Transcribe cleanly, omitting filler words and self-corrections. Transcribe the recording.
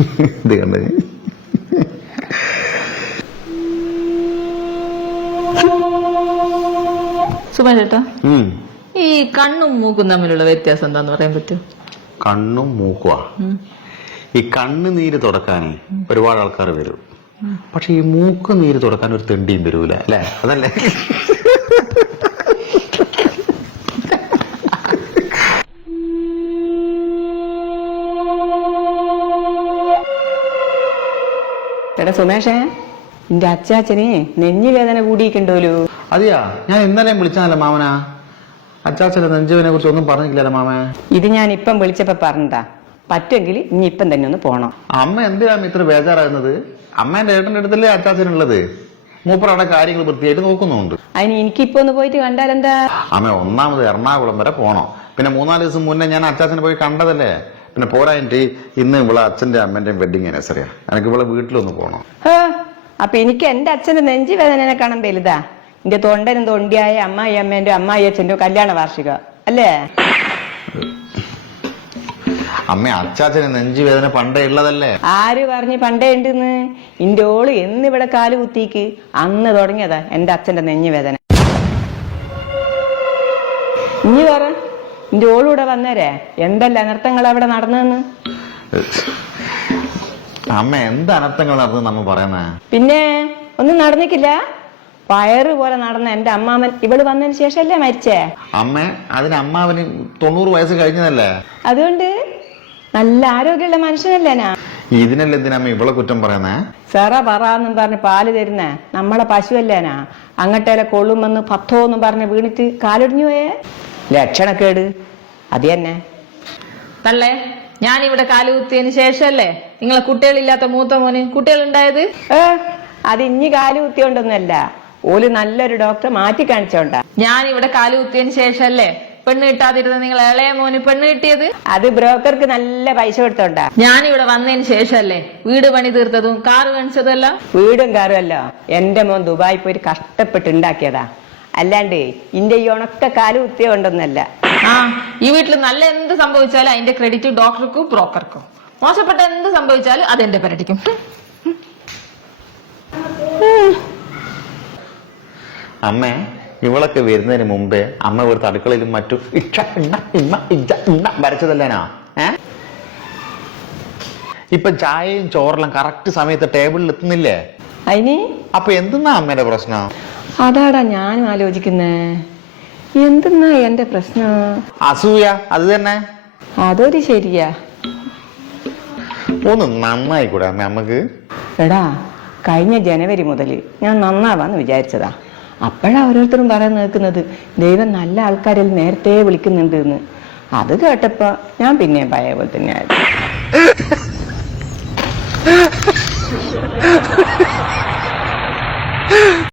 ഇത് കണ്ടത് സുമേഷ് ചേട്ടാ, ഈ കണ്ണും മൂക്കും തമ്മിലുള്ള വ്യത്യാസം എന്താന്ന് പറയാൻ പറ്റുമോ? കണ്ണും മൂക്കുവാ. ഈ കണ്ണ് നീര് തുടക്കാനേ ഒരുപാട് ആൾക്കാർ വരും, പക്ഷെ ഈ മൂക്ക് നീര് തുടക്കാൻ ഒരു തെണ്ടിയും വരൂല അല്ലെ? അതല്ലേ? എടാ സുമേഷേ, നിന്റെ അച്ചാച്ചന് നെഞ്ഞുവേദന കൂടിയിട്ടുണ്ടോലു. അതെയാ, ഞാൻ ഇന്നലെ വിളിച്ചാലോ മാമനാ. അച്ചാച്ചന്റെ നെഞ്ചുവിനെ കുറിച്ച് ഒന്നും പറഞ്ഞിട്ടില്ലല്ലോ മാമ. ഇത് ഞാൻ ഇപ്പം വിളിച്ചപ്പോ പറഞ്ഞതാ. പറ്റുമെങ്കിൽ ഇനി ഇപ്പം തന്നെ ഒന്ന് പോണം. അമ്മ എന്തിനാ ഇത്ര ബേജാറാകുന്നത്? അമ്മേന്റെ ഏട്ടന്റെ അടുത്തല്ലേ അച്ചാച്ചനുള്ളത്. മൂപ്പറവിടെ കാര്യങ്ങൾ വൃത്തിയായിട്ട് നോക്കുന്നുണ്ട്. അതിന് എനിക്കിപ്പോ ഒന്ന് പോയിട്ട് കണ്ടാലെന്താ? അമ്മ ഒന്നാമത് എറണാകുളം വരെ പോണം. പിന്നെ 3-4 ദിവസം മുന്നേ ഞാൻ അച്ചാച്ചനെ പോയി കണ്ടതല്ലേ. പിന്നെ പോരായിട്ട് ഇന്ന് ഇവിടെ അച്ഛന്റെ അമ്മേന്റെയും വെഡിങ് ആനിവേഴ്സറിയാ. എനിക്ക് ഇവിടെ വീട്ടിലൊന്ന് പോണം. അപ്പൊ എനിക്ക് എന്റെ അച്ഛന്റെ നെഞ്ചു വേദനനെ കാണാൻ വലുതാ. എന്റെ തൊണ്ടനും തൊണ്ടിയായ അമ്മായി അമ്മേന്റെ അമ്മായി അച്ഛന്റെ കല്യാണ വാർഷിക അല്ലേ? അമ്മ അച്ചാച്ചന് നെഞ്ചുവേദന പണ്ടേ ഉള്ളതല്ലേ? ആര് പറഞ്ഞ് പണ്ടേ ഉണ്ടെന്ന്? ഇന്റെ ഓള് എന്നിവിടെ കാല് കുത്തിക്ക് അന്ന് തുടങ്ങിയതാ എന്റെ അച്ഛന്റെ നെഞ്ഞുവേദന. ഇനി പറ, എന്റെ ഓളൂടെ വന്നേരെ എന്തെല്ലാം അനർത്ഥങ്ങൾ അവിടെ നടന്നെന്ന്. അമ്മ എന്ത് അനർത്ഥങ്ങൾ നടന്നു നമ്മ പറയുന്നേ? പിന്നെ ഒന്നും നടന്നിക്കില്ല. പയറ് പോലെ നടന്ന എന്റെ അമ്മാമൻ ഇവള് വന്നതിന് ശേഷമല്ലേ മരിച്ചേ? അമ്മ അതിന് അമ്മാവന് 90 വയസ്സ് കഴിഞ്ഞതല്ലേ? അതുകൊണ്ട് നല്ല ആരോഗ്യമുള്ള മനുഷ്യനല്ലേനാ. ഇതിനല്ലേ എന്തിനമ്മ ഇവളെ കുറ്റം പറയുന്നേ? സെറ പറന്നും പറഞ്ഞ് പാല് തരുന്നേ നമ്മളെ പശുവല്ലേനാ. അങ്ങട്ടേലെ കൊള്ളുമെന്ന് 10 പറഞ്ഞ് വീണിട്ട് കാലൊടിഞ്ഞു പോയേ. ലക്ഷണക്കേട് അത് തന്നെ. തള്ളേ, ഞാനിവിടെ കാലുകുത്തിയതിന് ശേഷല്ലേ നിങ്ങളെ കുട്ടികളില്ലാത്ത മൂത്ത മോന് കുട്ടികളുണ്ടായത്? അത് ഇനി കാല് കുത്തിയോണ്ടൊന്നല്ല, ഓല് നല്ലൊരു ഡോക്ടറെ മാറ്റി കാണിച്ചോണ്ടാ. ഞാനിവിടെ കാലുകുത്തിയതിന് ശേഷല്ലേ പെണ്ണ് കിട്ടാതിരുന്ന നിങ്ങൾ ഇളയ മോന് പെണ്ണ് കിട്ടിയത്? അത് ബ്രോക്കർക്ക് നല്ല പൈസ കൊടുത്തോണ്ടാ. ഞാനിവിടെ വന്നതിന് ശേഷല്ലേ വീട് പണി തീർത്തതും കാറ് കാണിച്ചതും അല്ല? വീടും കാറുമല്ലോ എന്റെ മോൻ ദുബായി പോയി കഷ്ടപ്പെട്ട് ഉണ്ടാക്കിയതാ. അല്ലാണ്ട് ഇന്റെ ഈ ഉണക്ക കാല് കുത്തിയോണ്ടൊന്നല്ല. ഈ വീട്ടിൽ നല്ല എന്ത് സംഭവിച്ചാലും അതിന്റെ ക്രെഡിറ്റ് ഡോക്ടർക്കും ബ്രോക്കർക്കും, മോശപ്പെട്ട എന്ത് സംഭവിച്ചാലും അതെന്റെ പെരടിക്കും. അമ്മ ഇവളൊക്കെ വരുന്നതിന് മുമ്പേ അമ്മ ഇവിടുത്തെ അടുക്കളയിലും മറ്റും വരച്ചതല്ലേനാ? ഇപ്പൊ ചായയും ചോറെല്ലാം കറക്റ്റ് സമയത്ത് ടേബിളിൽ എത്തുന്നില്ലേ? അതിന് അപ്പൊ എന്തെന്നാ അമ്മേന്റെ പ്രശ്നം? അതാടാ ഞാനും ആലോചിക്കുന്നേ. എന്തെന്നാ എന്റെ പ്രശ്നം? അസൂയ. അത് തന്നെ. അതൊരു ശരിയാ. ഒന്ന് നന്നായിക്കൂടെ അമ്മ അമ്മക്ക്? എടാ, കഴിഞ്ഞ ജനുവരി മുതൽ ഞാൻ നന്നാവാന്ന് വിചാരിച്ചതാ. അപ്പോഴാ ഓരോരുത്തരും പറയാൻ നിൽക്കുന്നത് ദൈവം നല്ല ആൾക്കാരിൽ നേരത്തെ വിളിക്കുന്നുണ്ട് എന്ന്. അത് കേട്ടപ്പോ ഞാൻ പിന്നെയും പഴയ പോലെ തന്നെയായിരുന്നു.